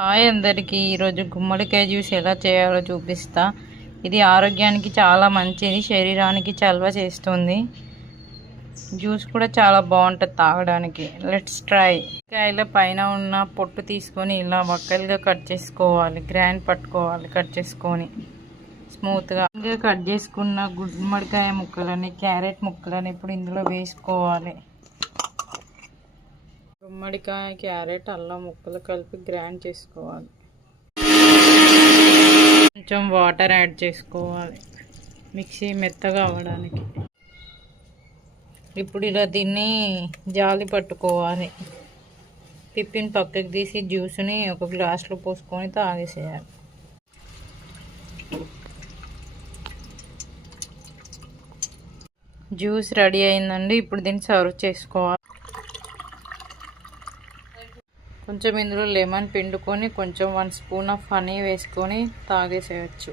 Hi అందరికీ. ఈరోజు గుమ్మడికాయ జ్యూస్ ఎలా చేయాలో చూపిస్తా. ఇది ఆరోగ్యానికి చాలా మంచిది శరీరానికి చలవ చేస్తుంది. జ్యూస్ కూడా చాలా బాగుంటుంది తాగడానికి. లెట్స్ ట్రై కాయల పైన ఉన్న పొట్టు తీసుకొని ఇలా వక్కలుగా కట్ చేసుకోవాలి. గ్రాండ్ పట్టుకోవాలి కట్ చేసుకొని. స్మూత్గా ఇంకా కట్ చేసుకున్న గుమ్మడికాయ ముక్కలని క్యారెట్ ముక్కలని ఇప్పుడు ఇందులో వేసుకోవాలి. గుమ్మడికాయ క్యారెట్ అల్లం ముక్కలు కలిపి గ్రైండ్ చేసుకోవాలి. కొంచెం వాటర్ యాడ్ చేసుకోవాలి. మిక్సీ మెత్తగా అవ్వడానికి. ఇప్పుడు ఇలా దీన్ని జాలి పట్టుకోవాలి. పిప్పిని పక్కకి తీసి జ్యూస్ని ఒక గ్లాస్లో పోసుకొని తాగేసేయాలి. జ్యూస్ రెడీ అయిందండి. ఇప్పుడు దీన్ని సర్వ్ చేసుకోవాలి. కొంచెం ఇందులో లెమన్ పిండుకొని కొంచెం వన్ స్పూన్ ఆఫ్ హనీ వేసుకొని తాగేసేయచ్చు.